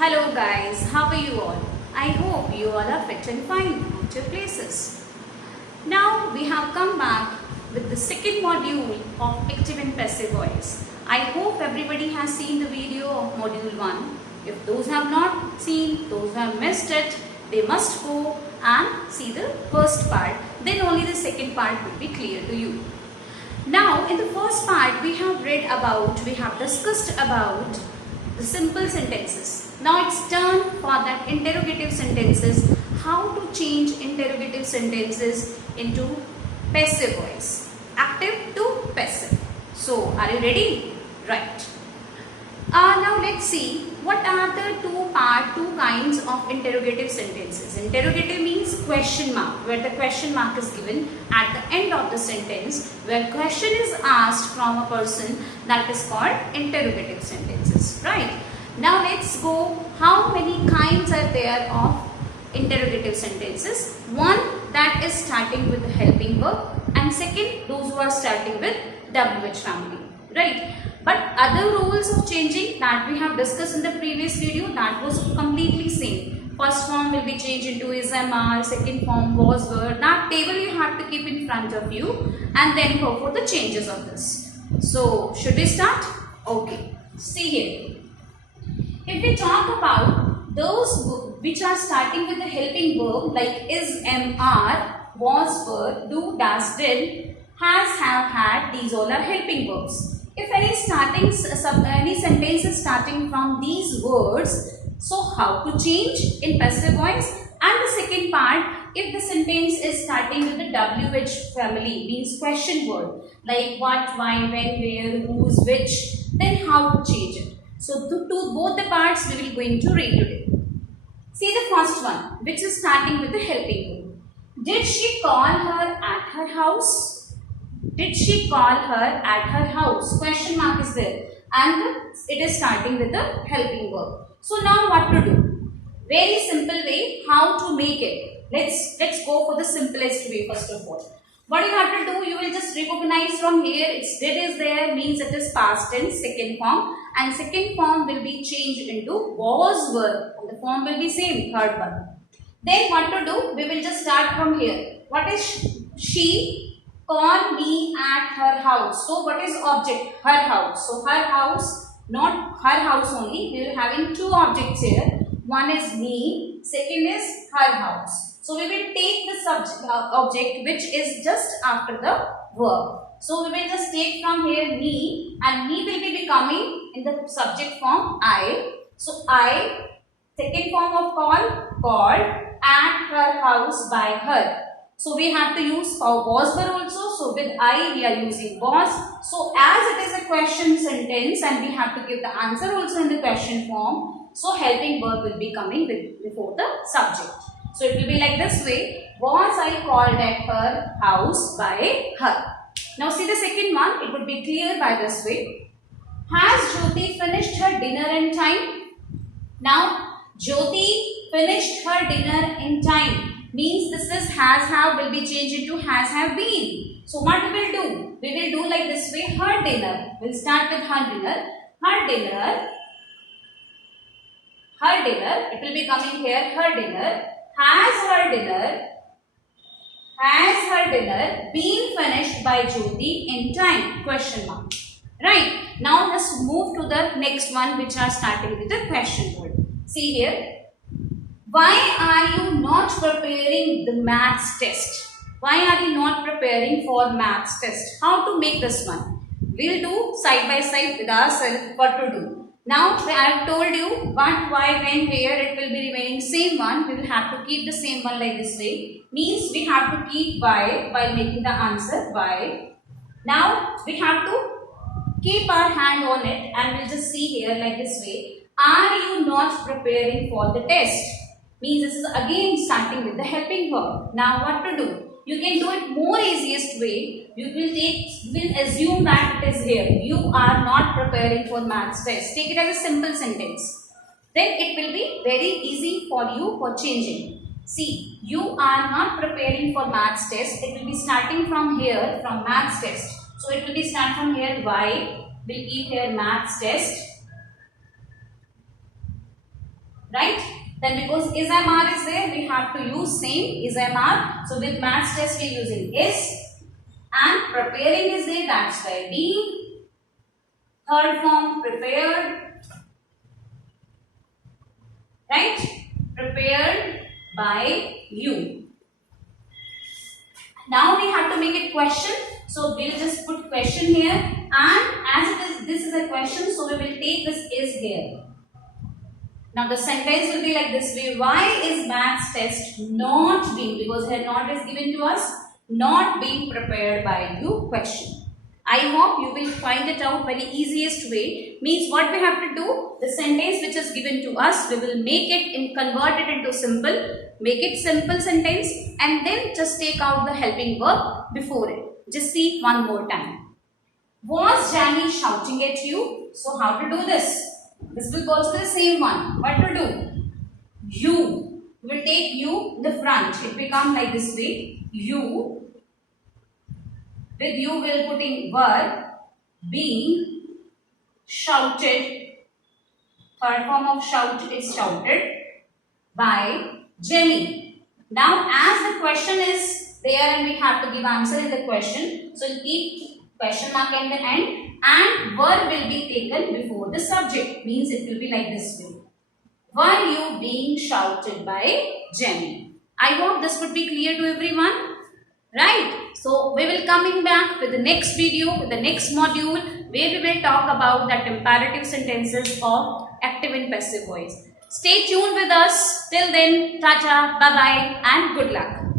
Hello guys, how are you all? I hope you all are fit and fine at your places. Now we have come back with the second module of active and passive voice. I hope everybody has seen the video of module 1. If those have not seen, those who have missed it, they must go and see the first part. Then only the second part will be clear to you. Now in the first part we have discussed about the simple sentences. Now it's turn for that interrogative sentences, how to change interrogative sentences into passive voice, active to passive. So are you ready? Right. Now let's see what are the two kinds of interrogative sentences. Interrogative means question mark, where the question mark is given at the end of the sentence, where question is asked from a person, that is called interrogative sentences, right? Now let's go, how many kinds are there of interrogative sentences? One, that is starting with the helping verb, and second, those who are starting with WH family, right? But other rules of changing that we have discussed in the previous video, that was completely same. First form will be changed into is, am, are, second form was, were. That table you have to keep in front of you and then go for the changes of this. So should we start? Okay, see here. If we talk about those which are starting with the helping verb like is, am, are, was, were, do, does, did, has, have, had, these all are helping verbs. If any sentence is starting from these words, so how to change in passive voice? And the second part, if the sentence is starting with the WH family, means question word like what, why, when, where, whose, which, then how to change it? So to both the parts we will going to read today. See the first one, which is starting with the helping verb. Did she call her at her house? Did she call her at her house? Question mark is there, and it is starting with the helping verb. So now what to do? Very simple way how to make it. Let's go for the simplest way first of all. What you have to do, you will just recognize from here, its did is there, means it is past tense, second form, and second form will be changed into was, were, and the form will be same, third one. Then what to do? We will just start from here. What is she? Call me at her house. So what is object? Her house. So her house, not her house only. We are having two objects here. One is me, second is her house. So we will take the object which is just after the verb. So we will just take from here me, and me will be becoming in the subject form I. So I, second form of called at her house by her. So we have to use was, were also. So with I we are using was. So as it is a question sentence and we have to give the answer also in the question form, so helping verb will be coming before the subject. So it will be like this way. Was I called at her house by her? Now see the second one. It would be clear by this way. Has Jyoti finished her dinner in time? Now Jyoti finished her dinner in time. Means this is has, have will be changed into has, have been. So what we will do? We will do like this way. Her dinner. We'll start with her dinner. Her dinner. Her dinner. It will be coming here. Her dinner. Has her dinner. Has her dinner been finished by Jyoti in time? Question mark. Right. Now let's move to the next one, which are starting with the question word. See here. Why are you not preparing the maths test? Why are you not preparing for maths test? How to make this one? We'll do side by side with ourselves what to do. Now I have told you what, why, when, where, it will be remaining same one. We will have to keep the same one like this way. Means we have to keep by while making the answer by. Now we have to keep our hand on it and we'll just see here like this way. Are you not preparing for the test? Means this is again starting with the helping verb. Now what to do? You can do it more easiest way. You will assume that it is here. You are not preparing for maths test. Take it as a simple sentence. Then it will be very easy for you for changing. See, you are not preparing for maths test. It will be starting from here, from maths test. So it will be start from here. Why? We'll keep here maths test. right? Then because is MR is there, we have to use same is MR. So with maths test we are using is, and preparing is there, that's why being. Third form prepared, right? Prepared by you. Now we have to make it question. So we'll just put question here, and as it is, this is a question, so we will take this is here. Now the sentence will be like this way. Why is maths test not being, because here not is given to us, not being prepared by you question. I hope you will find it out very easiest way. Means what we have to do, the sentence which is given to us, we will make it convert it into simple, make it simple sentence, and then just take out the helping verb before it. Just see one more time. Was Jamie shouting at you? So how to do this? This will go to the same one. What to do? You. We will take you in the front. It becomes like this way. You. With you we will put in verb being shouted. Third form of shout is shouted by Jamie. Now as the question is there and we have to give answer in the question. So keep question mark at the end and verb will be taken before the subject. Means it will be like this way. Were you being shouted by Jamie? I hope this would be clear to everyone. Right, so we will coming back with the next video, with the next module where we will talk about the imperative sentences of active and passive voice. Stay tuned with us. Till then, tata, bye bye and good luck.